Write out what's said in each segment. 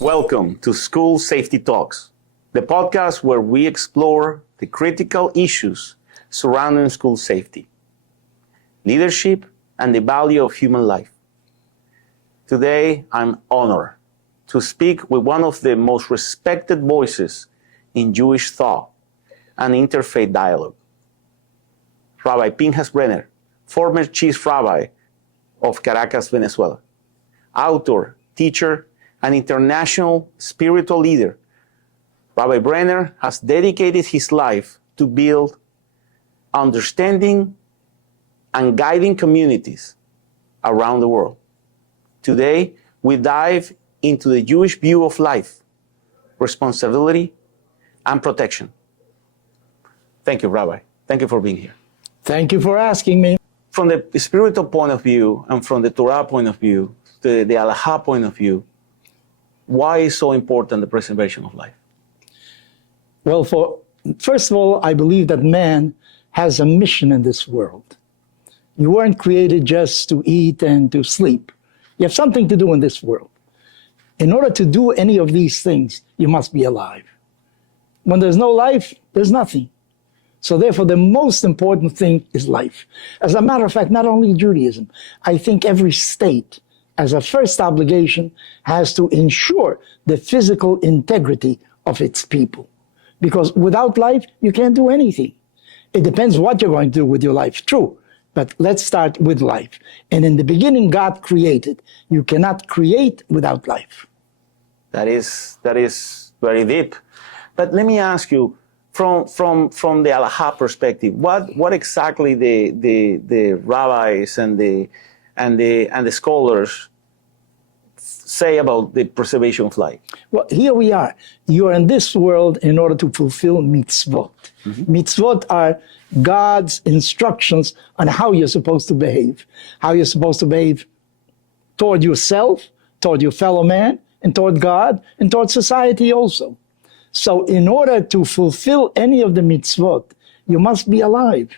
Welcome to School Safety Talks, the podcast where we explore the critical issues surrounding school safety, leadership, and the value of human life. Today, I'm honored to speak with one of the most respected voices in Jewish thought and interfaith dialogue, Rabbi Pinchas Brenner, former chief rabbi of Caracas, Venezuela, author, teacher, and international spiritual leader. Rabbi Brenner has dedicated his life to build understanding and guiding communities around the world. Today, we dive into the Jewish view of life, responsibility, and protection. Thank you, Rabbi. Thank you for being here. Thank you for asking me. From the spiritual point of view and from the Torah point of view, the Halakha point of view, why is so important the preservation of life? Well, first of all, I believe that man has a mission in this world. You weren't created just to eat and to sleep. You have something to do in this world. In order to do any of these things, you must be alive. When there's no life, there's nothing. So therefore, the most important thing is life. As a matter of fact, not only Judaism, I think every state, as a first obligation, has to ensure the physical integrity of its people. Because without life, you can't do anything. It depends what you're going to do with your life, true. But let's start with life. And in the beginning, God created. You cannot create without life. That is very deep. But let me ask you, from the Halakha perspective, what exactly the rabbis and the scholars say about the preservation of life? Well, here we are. You are in this world in order to fulfill mitzvot. Mm-hmm. Mitzvot are God's instructions on how you're supposed to behave. How you're supposed to behave toward yourself, toward your fellow man, and toward God, and toward society also. So in order to fulfill any of the mitzvot, you must be alive.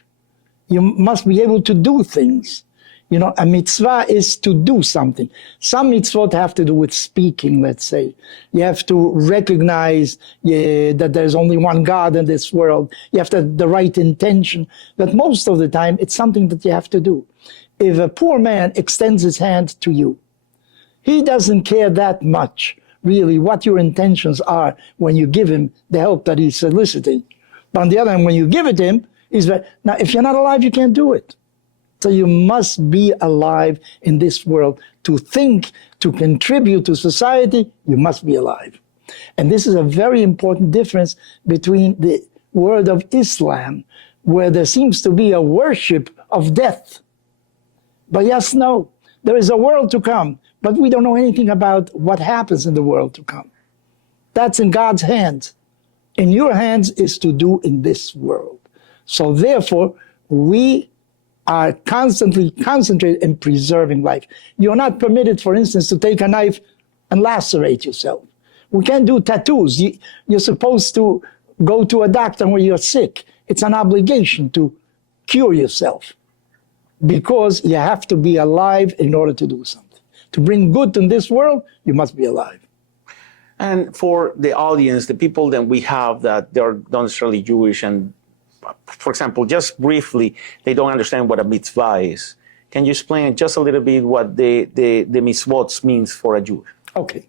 You must be able to do things. You know, a mitzvah is to do something. Some mitzvot have to do with speaking, let's say. You have to recognize that there's only one God in this world. You have to have the right intention. But most of the time, it's something that you have to do. If a poor man extends his hand to you, he doesn't care that much, really, what your intentions are when you give him the help that he's soliciting. But on the other hand, when you give it to him, now, if you're not alive, you can't do it. So you must be alive in this world. To think, to contribute to society, you must be alive. And this is a very important difference between the world of Islam, where there seems to be a worship of death. But yes, no, there is a world to come, but we don't know anything about what happens in the world to come. That's in God's hands. In your hands is to do in this world. So therefore, we are constantly concentrated in preserving life. You're not permitted, for instance, to take a knife and lacerate yourself. We can't do tattoos. You're supposed to go to a doctor when you're sick. It's an obligation to cure yourself because you have to be alive in order to do something. To bring good in this world, you must be alive. And for the audience, the people that we have that they're not necessarily Jewish and, for example, just briefly, they don't understand what a mitzvah is. Can you explain just a little bit what the mitzvot means for a Jew? Okay.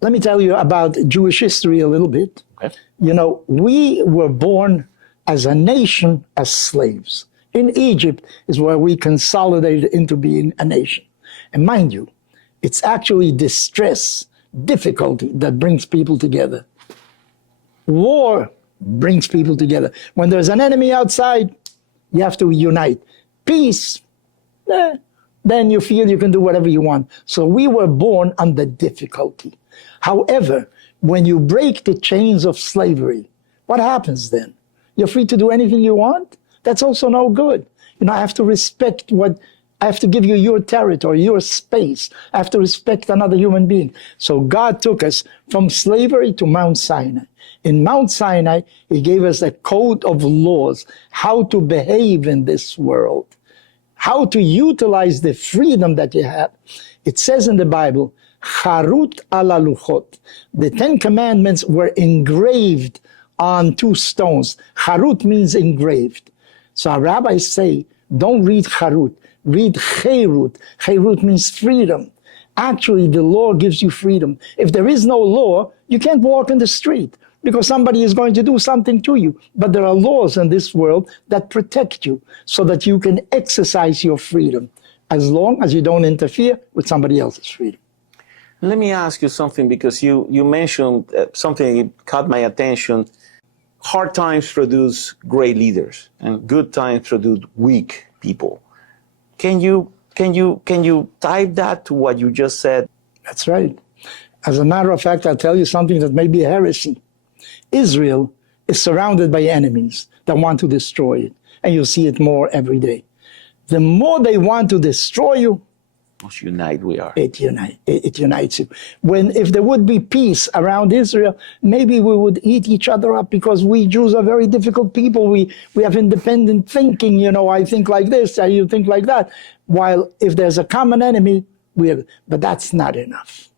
Let me tell you about Jewish history a little bit. Okay. You know, we were born as a nation as slaves. In Egypt is where we consolidated into being a nation. And mind you, it's actually distress, difficulty that brings people together. War brings people together. When there's an enemy outside, you have to unite. Peace, then you feel you can do whatever you want. So we were born under difficulty. However, when you break the chains of slavery, what happens then? You're free to do anything you want? That's also no good. You know, I have to respect I have to give you your territory, your space. I have to respect another human being. So God took us from slavery to Mount Sinai. In Mount Sinai, he gave us a code of laws, how to behave in this world. how to utilize the freedom that you have. It says in the Bible, Harut ala luchot. The 10 Commandments were engraved on 2 stones. Harut means engraved. So our rabbis say, don't read Harut, read Cherut. Cherut means freedom. Actually, the law gives you freedom. If there is no law, you can't walk in the street because somebody is going to do something to you. But there are laws in this world that protect you so that you can exercise your freedom as long as you don't interfere with somebody else's freedom. Let me ask you something, because you mentioned something that caught my attention. Hard times produce great leaders, and good times produce weak people. Can you tie that to what you just said? That's right. As a matter of fact, I'll tell you something that may be a heresy. Israel is surrounded by enemies that want to destroy it, and you see it more every day. The more they want to destroy you, Most unite we are. it unites you. If there would be peace around Israel, maybe we would eat each other up, because we Jews are very difficult people. We have independent thinking. I think like this, you think like that. While if there's a common enemy, but that's not enough.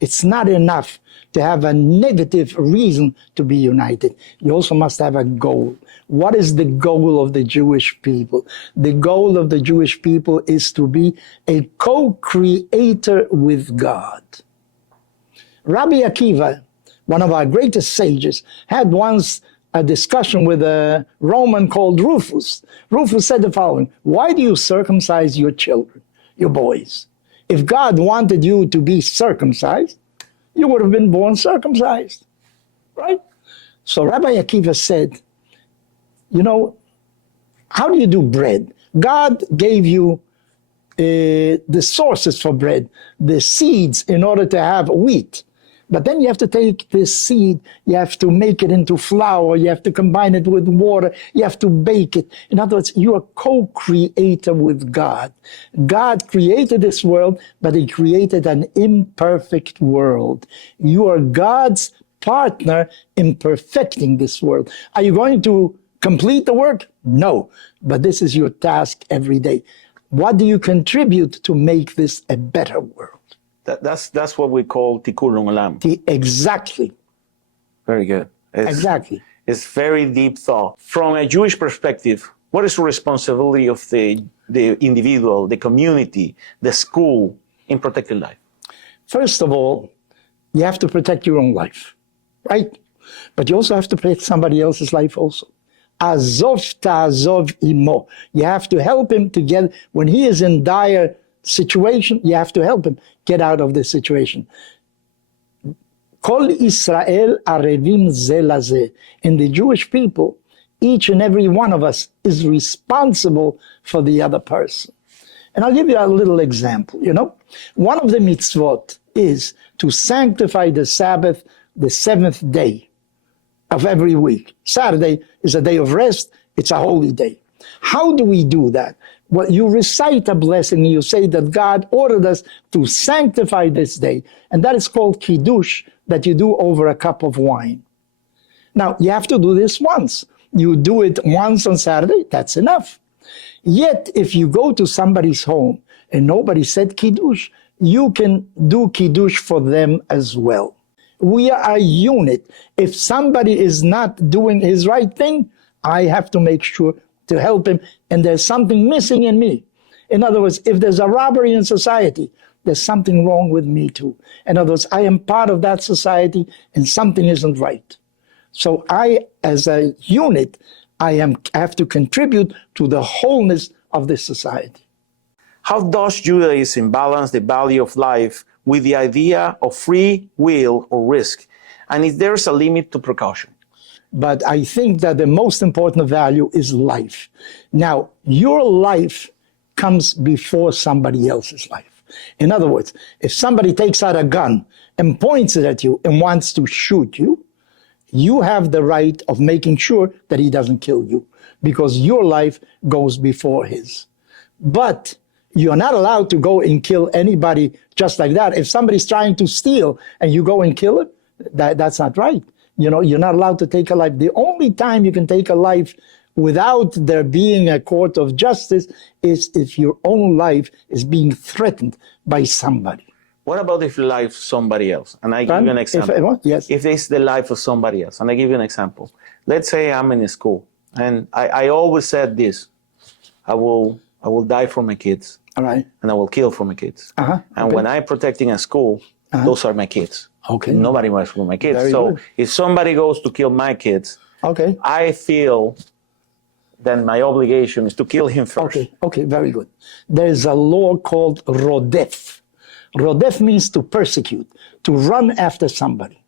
It's not enough to have a negative reason to be united. You also must have a goal. What is the goal of the Jewish people? The goal of the Jewish people is to be a co-creator with God. Rabbi Akiva, one of our greatest sages, had once a discussion with a Roman called Rufus. Rufus said the following: why do you circumcise your children, your boys? If God wanted you to be circumcised, you would have been born circumcised, right? So Rabbi Akiva said, how do you do bread? God gave you the sources for bread, the seeds in order to have wheat. But then you have to take this seed, you have to make it into flour, you have to combine it with water, you have to bake it. In other words, you are co-creator with God. God created this world, but he created an imperfect world. You are God's partner in perfecting this world. Are you going to complete the work? No, but this is your task every day. What do you contribute to make this a better world? That's what we call tikkun olam. Exactly. Very good. Exactly. It's very deep thought. From a Jewish perspective, what is the responsibility of the individual, the community, the school in protecting life? First of all, you have to protect your own life, right? But you also have to protect somebody else's life also. Azov ta'azov imo. You have to help him to get, when he is in dire situation, you have to help him get out of this situation. Kol Israel arevim ze laze. In the Jewish people, each and every one of us is responsible for the other person. And I'll give you a little example. One of the mitzvot is to sanctify the Sabbath, the 7th day of every week. Saturday is a day of rest. It's a holy day. How do we do that? Well, you recite a blessing, you say that God ordered us to sanctify this day, and that is called kiddush, that you do over a cup of wine. Now, you have to do this once. You do it once on Saturday, that's enough. Yet, if you go to somebody's home and nobody said kiddush, you can do kiddush for them as well. We are a unit. If somebody is not doing his right thing, I have to make sure to help him, and there's something missing in me. In other words, if there's a robbery in society, there's something wrong with me too. In other words, I am part of that society and something isn't right. So I, as a unit, I have to contribute to the wholeness of this society. How does Judaism balance the value of life with the idea of free will or risk? And if there's a limit to precaution? But I think that the most important value is life. Now, your life comes before somebody else's life. In other words, if somebody takes out a gun and points it at you and wants to shoot you, you have the right of making sure that he doesn't kill you, because your life goes before his. But you're not allowed to go and kill anybody just like that. If somebody's trying to steal and you go and kill it, that's not right. You're not allowed to take a life. The only time you can take a life without there being a court of justice is if your own life is being threatened by somebody. What about if the life of somebody else? And I give you an example. Yes. If it's the life of somebody else, and I give you an example. Let's say I'm in a school, and I always said this: I will die for my kids, All right. and I will kill for my kids. And when I'm protecting a school, those are my kids. Okay. Nobody mess with my kids. Very so good. if somebody goes to kill my kids, Okay. I feel then my obligation is to kill him first. Okay, very good. There is a law called rodef. Rodef means to persecute, to run after somebody.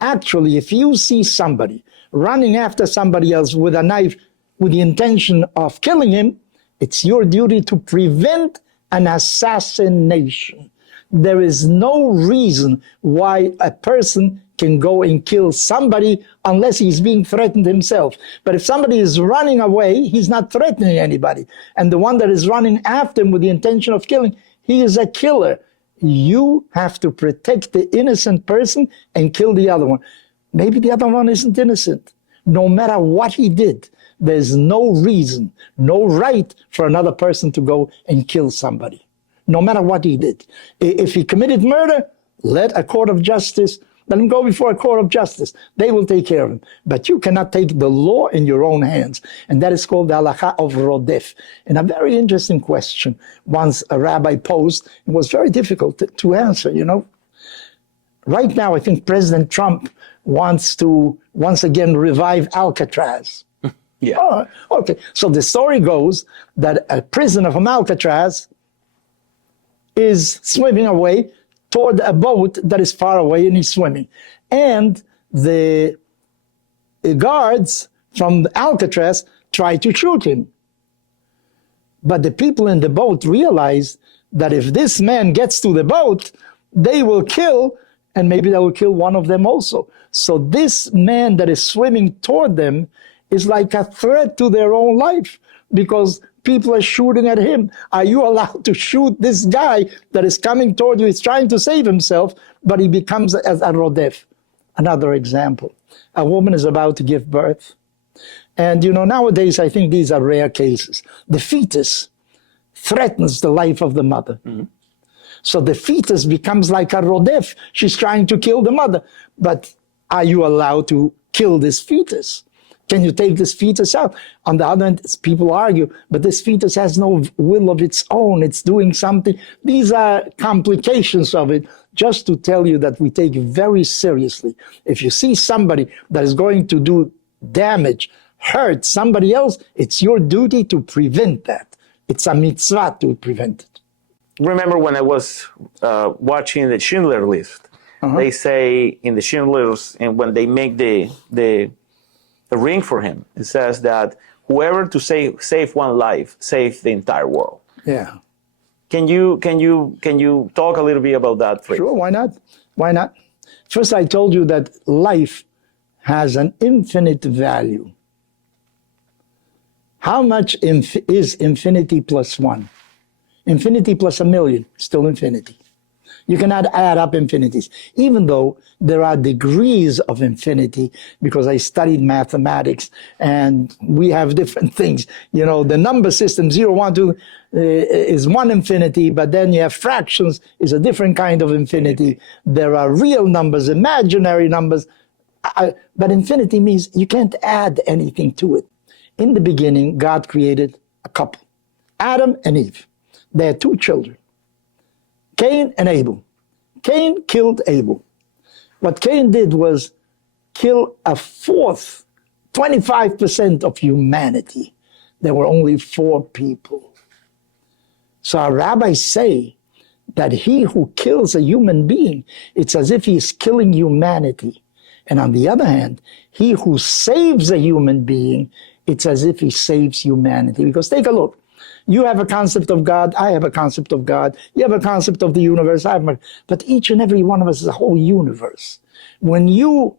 Actually, if you see somebody running after somebody else with a knife with the intention of killing him, it's your duty to prevent an assassination. There is no reason why a person can go and kill somebody unless he's being threatened himself. But if somebody is running away, he's not threatening anybody. And the one that is running after him with the intention of killing, he is a killer. You have to protect the innocent person and kill the other one. Maybe the other one isn't innocent. No matter what he did, there's no reason, no right for another person to go and kill somebody, no matter what he did. If he committed murder, let a court of justice, let him go before a court of justice. They will take care of him. But you cannot take the law in your own hands. And that is called the halakha of rodef. And a very interesting question once a rabbi posed, it was very difficult to answer, you know. Right now, I think President Trump wants to once again revive Alcatraz. Yeah. Oh, okay. So the story goes that a prisoner from Alcatraz is swimming away toward a boat that is far away, and he's swimming. And the guards from Alcatraz try to shoot him. But the people in the boat realize that if this man gets to the boat, they will kill, and maybe they will kill one of them also. So this man that is swimming toward them is like a threat to their own life because people are shooting at him. Are you allowed to shoot this guy that is coming toward you? He's trying to save himself, but he becomes as a rodef. Another example. A woman is about to give birth. And, you know, nowadays, I think these are rare cases. The fetus threatens the life of the mother. Mm-hmm. So the fetus becomes like a rodef. She's trying to kill the mother. But are you allowed to kill this fetus? Can you take this fetus out? On the other hand, people argue, but this fetus has no will of its own. It's doing something. These are complications of it, just to tell you that we take it very seriously. If you see somebody that is going to do damage, hurt somebody else, it's your duty to prevent that. It's a mitzvah to prevent it. Remember when I was watching the Schindler List, they say in the Schindler's, and when they make the ring for him, it says that whoever to save one life saves the entire world. Yeah. Can you talk a little bit about that phrase? Sure, why not? Why not? First, I told you that life has an infinite value. How much is infinity plus one? Infinity plus a million, still infinity. You cannot add up infinities, even though there are degrees of infinity, because I studied mathematics and we have different things. You know, the number system 0, 1, 2 is one infinity, but then you have fractions is a different kind of infinity. There are real numbers, imaginary numbers, but infinity means you can't add anything to it. In the beginning, God created a couple, Adam and Eve. They had 2 children. Cain and Abel. Cain killed Abel. What Cain did was kill a fourth, 25% of humanity. There were only 4 people. So our rabbis say that he who kills a human being, it's as if he's killing humanity. And on the other hand, he who saves a human being, it's as if he saves humanity. Because take a look. You have a concept of God, I have a concept of God, you have a concept of the universe, but each and every one of us is a whole universe. When you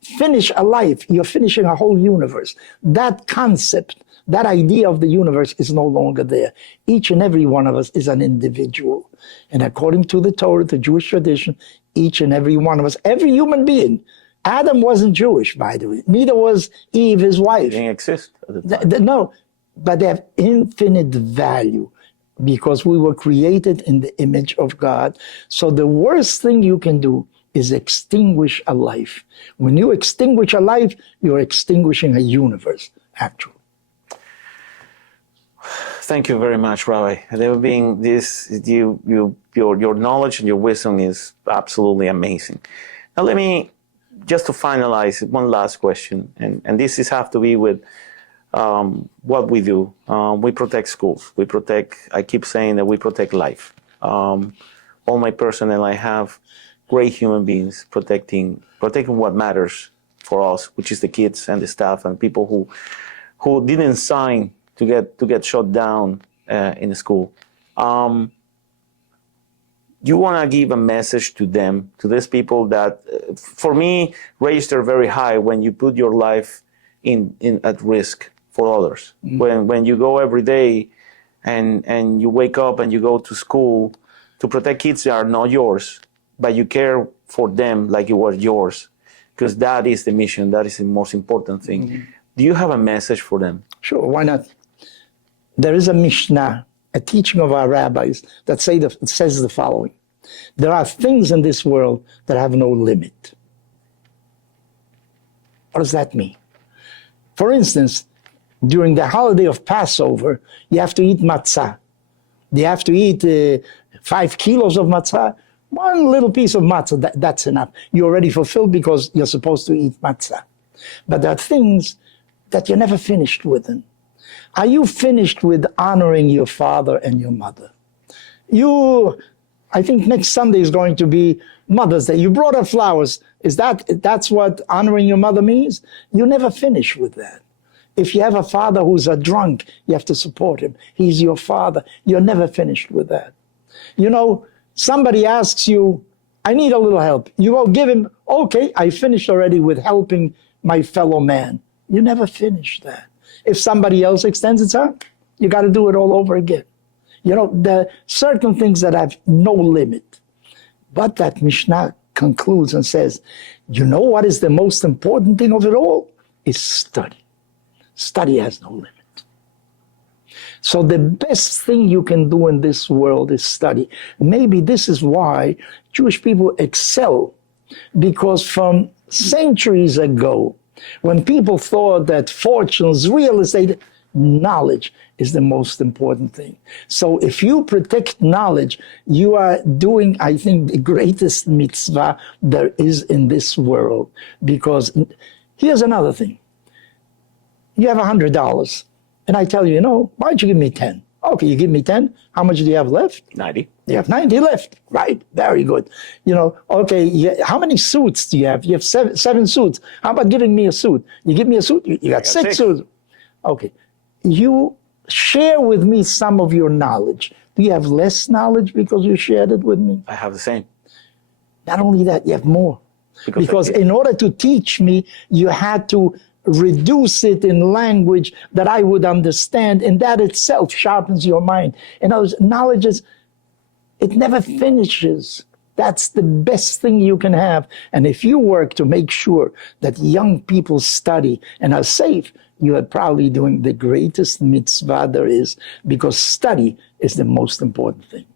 finish a life, you're finishing a whole universe. That concept, that idea of the universe is no longer there. Each and every one of us is an individual. And according to the Torah, the Jewish tradition, each and every one of us, every human being, Adam wasn't Jewish, by the way. Neither was Eve, his wife. Didn't exist at the time. No, but they have infinite value because we were created in the image of God. So the worst thing you can do is extinguish a life. When you extinguish a life, you're extinguishing a universe, actually. Thank you very much, Rabbi. There being this, your knowledge and your wisdom is absolutely amazing. Now, let me, just to finalize, one last question, and this is have to be with what we do. We protect schools. We protect. I keep saying that we protect life. All my personnel, I have great human beings protecting what matters for us, which is the kids and the staff and people who didn't sign to get shut down in the school. You want to give a message to them, to these people that, for me, register very high when you put your life in at risk for others. Mm-hmm. When you go every day and you wake up and you go to school to protect kids that are not yours, but you care for them like it was yours, because that is the mission, that is the most important thing. Mm-hmm. Do you have a message for them? Sure, why not? There is a Mishnah, a teaching of our rabbis, that says the following. There are things in this world that have no limit. What does that mean? For instance, during the holiday of Passover, you have to eat matzah. You have to eat 5 kilos of matzah. One little piece of matzah, that's enough. You're already fulfilled because you're supposed to eat matzah. But there are things that you're never finished with them. Are you finished with honoring your father and your mother? I think next Sunday is going to be Mother's Day. You brought her flowers. That's what honoring your mother means? You never finish with that. If you have a father who's a drunk, you have to support him. He's your father. You're never finished with that. You know, somebody asks you, I need a little help. You will give him, okay, I finished already with helping my fellow man. You never finish that. If somebody else extends its arm, you got to do it all over again. You know, there are certain things that have no limit. But that Mishnah concludes and says, you know what is the most important thing of it all? Is study. Study has no limit. So the best thing you can do in this world is study. Maybe this is why Jewish people excel, because from centuries ago, when people thought that fortunes, real estate, knowledge is the most important thing. So if you protect knowledge, you are doing, I think, the greatest mitzvah there is in this world. Because here's another thing. You have $100, and I tell you, why don't you give me 10? Okay, you give me 10. How much do you have left? 90. You have 90 left, right? Very good. Okay, how many suits do you have? You have seven suits. How about giving me a suit? You give me a suit, you got six suits. Okay, you share with me some of your knowledge. Do you have less knowledge because you shared it with me? I have the same. Not only that, you have more. Because in order to teach me, you had to reduce it in language that I would understand, and that itself sharpens your mind. And knowledge it never finishes. That's the best thing you can have. And if you work to make sure that young people study and are safe, you are probably doing the greatest mitzvah there is, because study is the most important thing.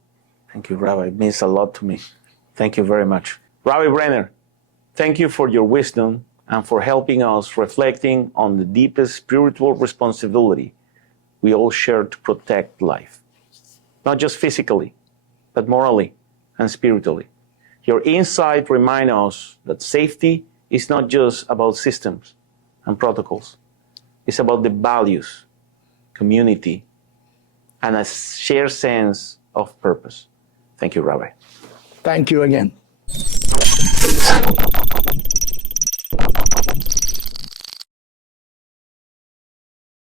Thank you, Rabbi. It means a lot to me. Thank you very much. Rabbi Brenner, thank you for your wisdom and for helping us reflecting on the deepest spiritual responsibility we all share to protect life, not just physically, but morally and spiritually. Your insight reminds us that safety is not just about systems and protocols. It's about the values, community, and a shared sense of purpose. Thank you, Rabbi. Thank you again.